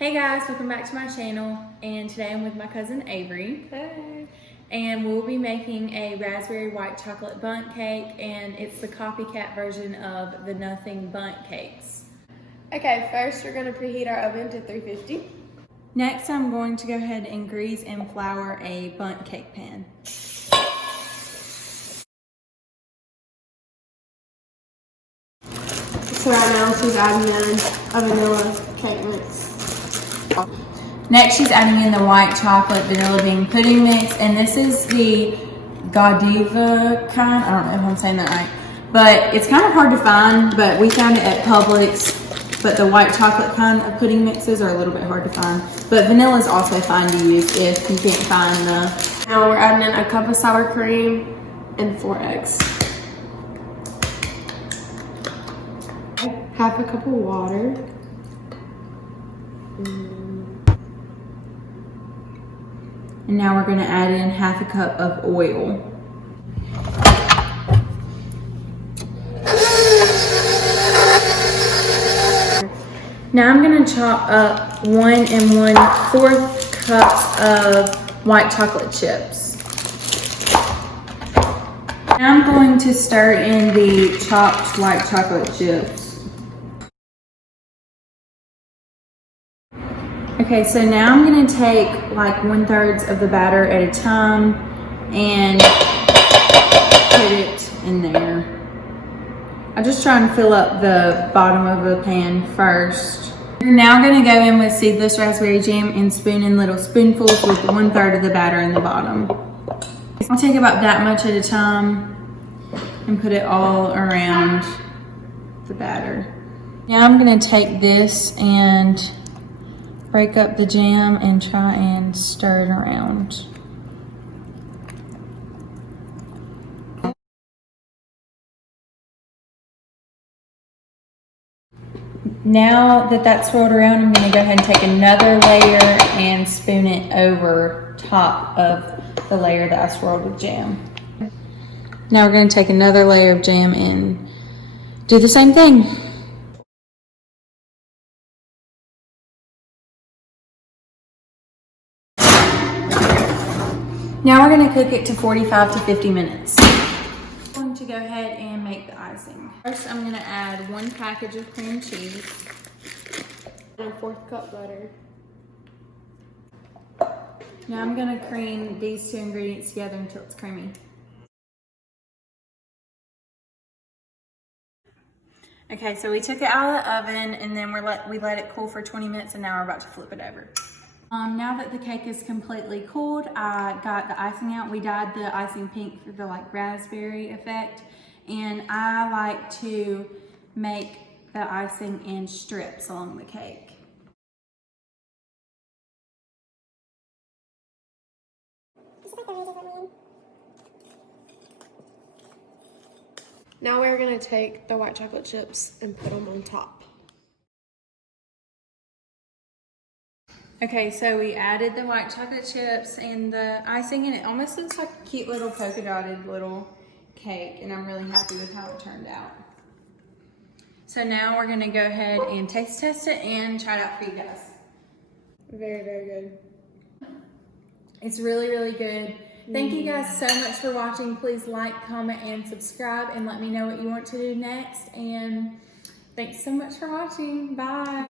Hey guys, welcome back to my channel, and today I'm with my cousin Avery. Hey. And we'll be making a raspberry white chocolate bundt cake, and it's the copycat version of the Nothing Bundt Cakes. Okay, first we're gonna preheat our oven to 350. Next, I'm going to go ahead and grease and flour a bundt cake pan. So right now she's adding in a vanilla cake mix. Next, she's adding in the white chocolate vanilla bean pudding mix, and this is the Godiva kind. I don't know if I'm saying that right, but it's kind of hard to find, but we found it at Publix. But the white chocolate kind of pudding mixes are a little bit hard to find. But vanilla is also fine to use if you can't find the... Now we're adding in a cup of sour cream and 4 eggs. Half a cup of water. And now we're gonna add in half a cup of oil. Now I'm gonna chop up 1 1/4 cups of white chocolate chips. Now I'm going to stir in the chopped white chocolate chips. Okay, so now I'm gonna take like 1/3 of the batter at a time and put it in there. I just try and fill up the bottom of the pan first. We're now gonna go in with seedless raspberry jam and spoon in little spoonfuls with 1/3 of the batter in the bottom. I'll take about that much at a time and put it all around the batter. Now I'm gonna take this and break up the jam and try and stir it around. Now that that's swirled around, I'm gonna go ahead and take another layer and spoon it over top of the layer that I swirled with jam. Now we're gonna take another layer of jam and do the same thing. Now we're gonna cook it to 45 to 50 minutes. I'm going to go ahead and make the icing. First, I'm gonna add 1 package of cream cheese And a 1/4 cup butter. Now I'm gonna cream these 2 ingredients together until it's creamy. Okay, so we took it out of the oven and then we let it cool for 20 minutes, and now we're about to flip it over. Now that the cake is completely cooled, I got the icing out. We dyed the icing pink for the like raspberry effect, and I like to make the icing in strips along the cake. Now we're gonna take the white chocolate chips and put them on top. Okay, so we added the white chocolate chips and the icing, and it almost looks like a cute little polka dotted little cake, and I'm really happy with how it turned out. So now we're gonna go ahead and taste test it and try it out for you guys. Very, very good. It's really, really good. Thank you guys so much for watching. Please like, comment, and subscribe, and let me know what you want to do next. And thanks so much for watching. Bye.